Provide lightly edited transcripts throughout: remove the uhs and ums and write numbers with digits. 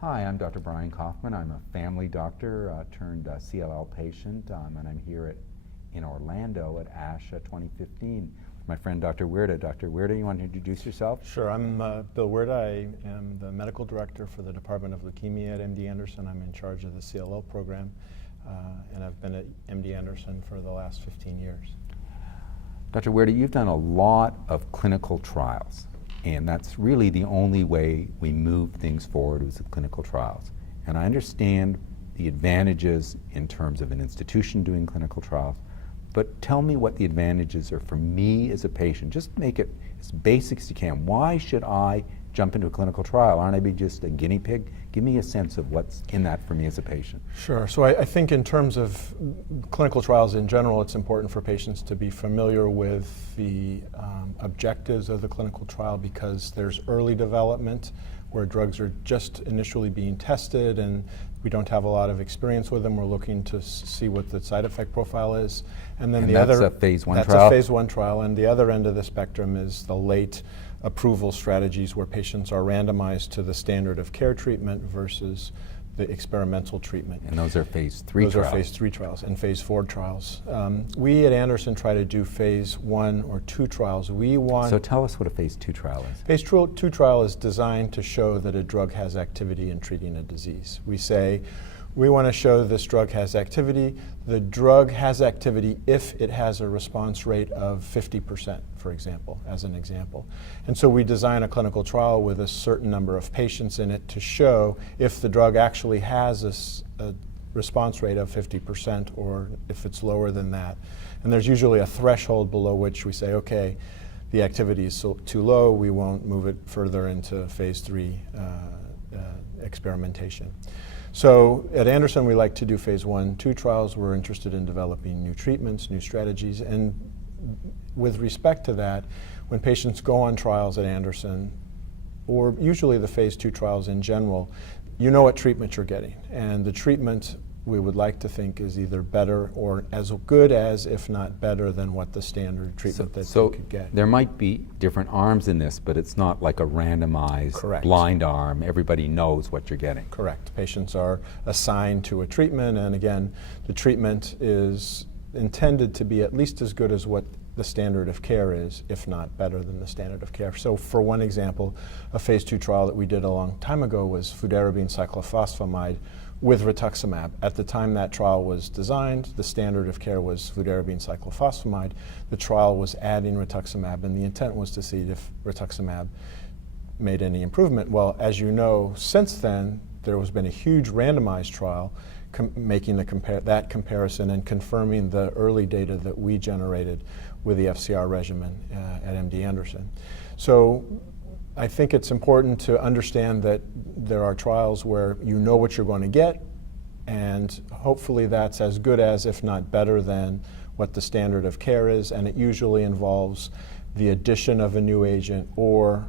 Hi, I'm Dr. Brian Kaufman. I'm a family doctor turned CLL patient, and I'm here in Orlando at ASH 2015 with my friend Dr. Wierda. Dr. Wierda, you want to introduce yourself? Sure. I'm Bill Wierda. I am the medical director for the Department of Leukemia at MD Anderson. I'm in charge of the CLL program, and I've been at MD Anderson for the last 15 years. Dr. Wierda, you've done a lot of clinical trials. And that's really the only way we move things forward with clinical trials. And I understand the advantages in terms of an institution doing clinical trials, but tell me what the advantages are for me as a patient. Just make it as basic as you can. Why should I jump into a clinical trial? Aren't I just a guinea pig? Give me a sense of what's in that for me as a patient. Sure. So I think in terms of clinical trials in general, it's important for patients to be familiar with the objectives of the clinical trial, because there's early development where drugs are just initially being tested and we don't have a lot of experience with them. We're looking to see what the side effect profile is. And that's a phase 1 trial? That's a phase 1 trial. And the other end of the spectrum is the late approval strategies where patients are randomized to the standard of care treatment versus the experimental treatment. And those are phase 3 trials? Those are phase 3 trials and phase 4 trials. We at Anderson try to do phase 1 or 2 trials. So tell us what a phase 2 trial is. Phase 2 trial is designed to show that a drug has activity in treating a disease. We say, we want to show this drug has activity. The drug has activity if it has a response rate of 50%, for example, as an example. And so we design a clinical trial with a certain number of patients in it to show if the drug actually has a response rate of 50% or if it's lower than that. And there's usually a threshold below which we say, okay, the activity is too low, we won't move it further into phase 3 experimentation. So at Anderson, we like to do phase 1, 2 trials. We're interested in developing new treatments, new strategies. And with respect to that, when patients go on trials at Anderson, or usually the phase 2 trials in general, you know what treatment you're getting. And the treatment we would like to think is either better or as good as, if not better than, what the standard treatment you could get. So there might be different arms in this, but it's not like a randomized Correct. Blind arm. Everybody knows what you're getting. Correct. Patients are assigned to a treatment, and again, the treatment is intended to be at least as good as what the standard of care is, if not better than the standard of care. So for one example, a phase 2 trial that we did a long time ago was fludarabine cyclophosphamide with rituximab. At the time that trial was designed, the standard of care was fludarabine cyclophosphamide. The trial was adding rituximab, and the intent was to see if rituximab made any improvement. Well, as you know, since then, there has been a huge randomized trial making that comparison and confirming the early data that we generated with the FCR regimen at MD Anderson. So I think it's important to understand that there are trials where you know what you're going to get, and hopefully that's as good as, if not better than, what the standard of care is, and it usually involves the addition of a new agent or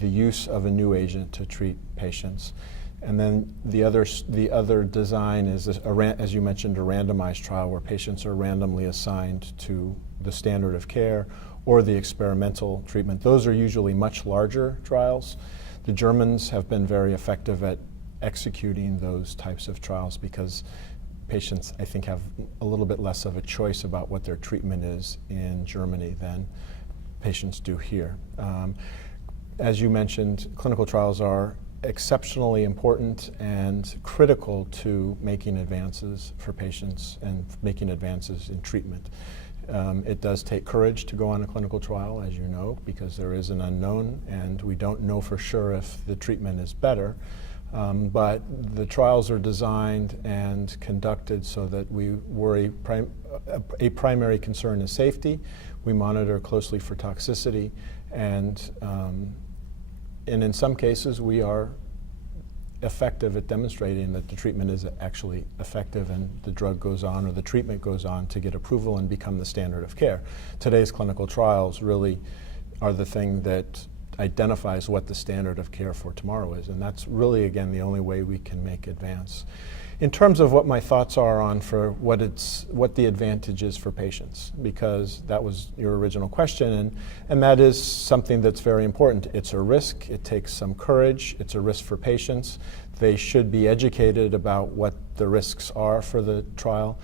the use of a new agent to treat patients. And then the other design is, as you mentioned, a randomized trial where patients are randomly assigned to the standard of care or the experimental treatment. Those are usually much larger trials. The Germans have been very effective at executing those types of trials because patients, I think, have a little bit less of a choice about what their treatment is in Germany than patients do here. As you mentioned, clinical trials are exceptionally important and critical to making advances for patients and making advances in treatment. It does take courage to go on a clinical trial, as you know, because there is an unknown and we don't know for sure if the treatment is better. But the trials are designed and conducted so that a primary concern is safety. We monitor closely for toxicity, and in some cases we are effective at demonstrating that the treatment is actually effective and the drug goes on, or the treatment goes on to get approval and become the standard of care. Today's clinical trials really are the thing that identifies what the standard of care for tomorrow is. And that's really, again, the only way we can make advance. In terms of what my thoughts are on for what the advantage is for patients, because that was your original question, and that is something that's very important. It's a risk, it takes some courage, it's a risk for patients. They should be educated about what the risks are for the trial.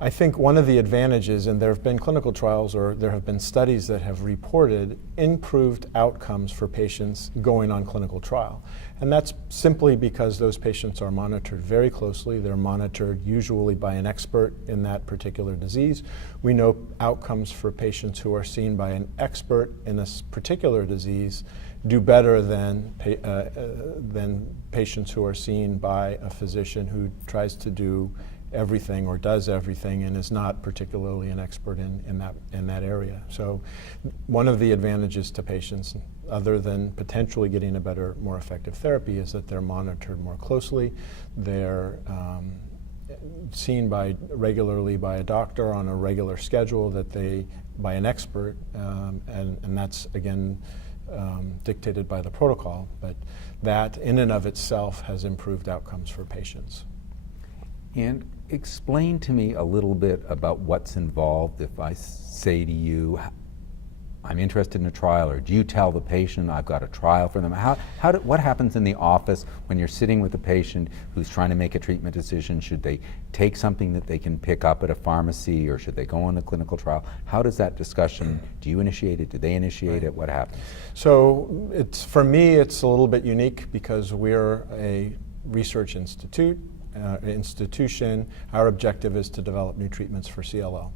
I think one of the advantages, and there have been clinical trials or there have been studies that have reported improved outcomes for patients going on clinical trial. And that's simply because those patients are monitored very closely. They're monitored usually by an expert in that particular disease. We know outcomes for patients who are seen by an expert in this particular disease do better than patients who are seen by a physician who tries to do everything or does everything and is not particularly an expert in that area. So one of the advantages to patients, other than potentially getting a better, more effective therapy, is that they're monitored more closely. They're seen regularly by a doctor on a regular schedule by an expert, and that's, again, dictated by the protocol. But that in and of itself has improved outcomes for patients. And explain to me a little bit about what's involved if I say to you, I'm interested in a trial, or do you tell the patient I've got a trial for them? What happens in the office when you're sitting with a patient who's trying to make a treatment decision? Should they take something that they can pick up at a pharmacy, or should they go on a clinical trial? How does that discussion, do you initiate it? Do they initiate it? What happens? So for me, it's a little bit unique because we're a research institution. Our objective is to develop new treatments for CLL,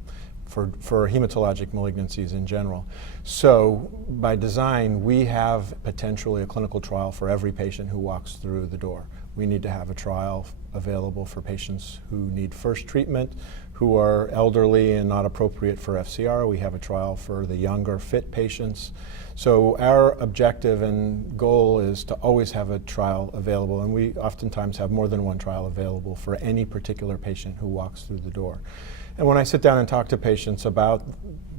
for hematologic malignancies in general. So by design, we have potentially a clinical trial for every patient who walks through the door. We need to have a trial available for patients who need first treatment, who are elderly and not appropriate for FCR. We have a trial for the younger, fit patients. So our objective and goal is to always have a trial available, and we oftentimes have more than one trial available for any particular patient who walks through the door. And when I sit down and talk to patients about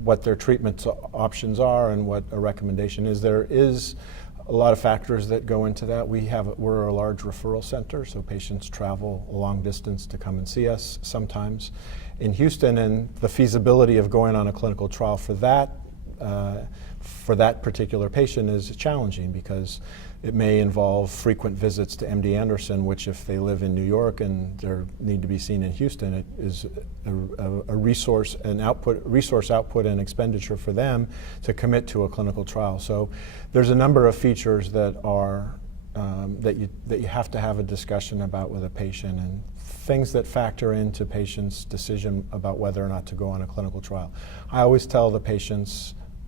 what their treatment options are and what a recommendation is, there is a lot of factors that go into that. We're a large referral center, so patients travel a long distance to come and see us sometimes in Houston, and the feasibility of going on a clinical trial for that particular patient is challenging because it may involve frequent visits to MD Anderson, which if they live in New York and they need to be seen in Houston, it is a resource output and expenditure for them to commit to a clinical trial. So there's a number of features that are that you have to have a discussion about with a patient, and things that factor into patients' decision about whether or not to go on a clinical trial. I always tell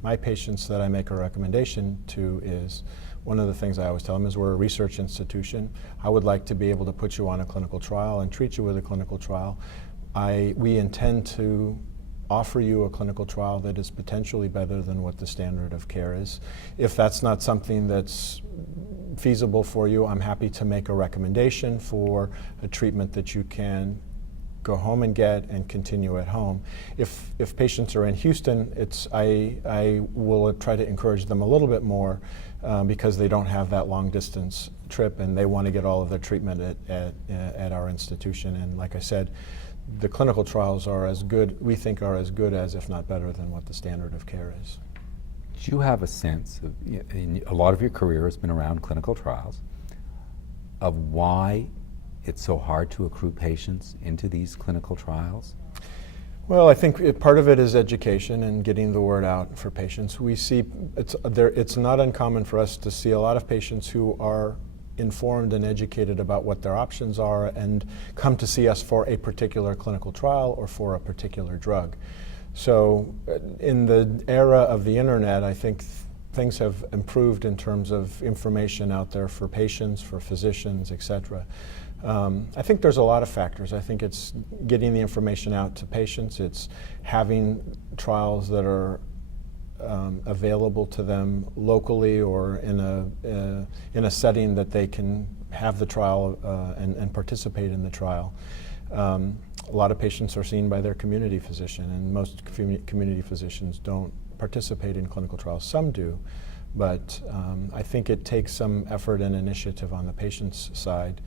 my patients that I make a recommendation to is, one of the things I always tell them is, we're a research institution. I would like to be able to put you on a clinical trial and treat you with a clinical trial. We intend to offer you a clinical trial that is potentially better than what the standard of care is. If that's not something that's feasible for you, I'm happy to make a recommendation for a treatment that you can go home and get and continue at home. If patients are in Houston, I will try to encourage them a little bit more because they don't have that long distance trip and they want to get all of their treatment at our institution. And like I said, the clinical trials we think are as good as, if not better than, what the standard of care is. Do you have a sense of, a lot of your career has been around clinical trials, of why it's so hard to accrue patients into these clinical trials? Well, I think part of it is education and getting the word out for patients. We see it's not uncommon for us to see a lot of patients who are informed and educated about what their options are and come to see us for a particular clinical trial or for a particular drug. So in the era of the internet, I think things have improved in terms of information out there for patients, for physicians, et cetera. I think there's a lot of factors. I think it's getting the information out to patients. It's having trials that are available to them locally or in a setting that they can have the trial and participate in the trial. A lot of patients are seen by their community physician, and most community physicians don't participate in clinical trials. Some do, But I think it takes some effort and initiative on the patient's side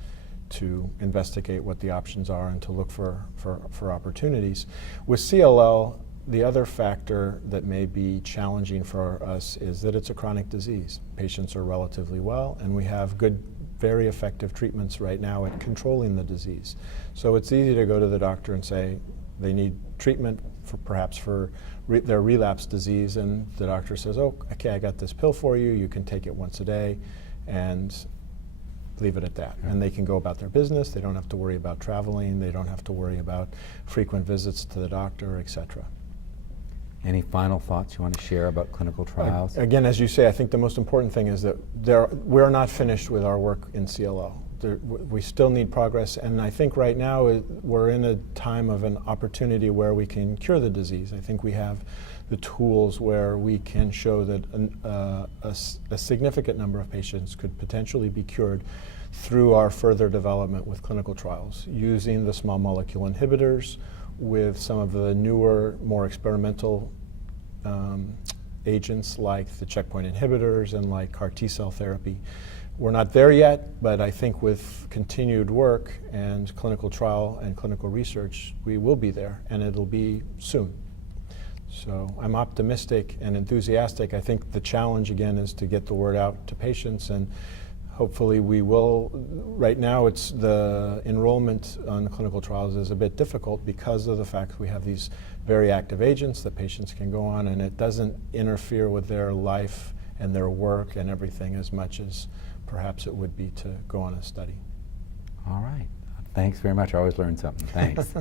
to investigate what the options are and to look for opportunities. With CLL, the other factor that may be challenging for us is that it's a chronic disease. Patients are relatively well, and we have good, very effective treatments right now at controlling the disease. So it's easy to go to the doctor and say they need treatment for perhaps for their relapse disease, and the doctor says, oh, okay, I got this pill for you, you can take it once a day, and leave it at that. And they can go about their business. They don't have to worry about traveling. They don't have to worry about frequent visits to the doctor, et cetera. Any final thoughts you want to share about clinical trials? Again, as you say, I think the most important thing is that we're not finished with our work in CLL. We still need progress, and I think right now we're in a time of an opportunity where we can cure the disease. I think we have the tools where we can show that a significant number of patients could potentially be cured through our further development with clinical trials, using the small molecule inhibitors with some of the newer, more experimental agents like the checkpoint inhibitors and like CAR T-cell therapy. We're not there yet, but I think with continued work and clinical trial and clinical research, we will be there, and it'll be soon. So I'm optimistic and enthusiastic. I think the challenge, again, is to get the word out to patients, and hopefully we will. Right now, it's the enrollment on clinical trials is a bit difficult because of the fact we have these very active agents that patients can go on, and it doesn't interfere with their life and their work and everything as much as perhaps it would be to go on a study. All right. Thanks very much. I always learn something. Thanks.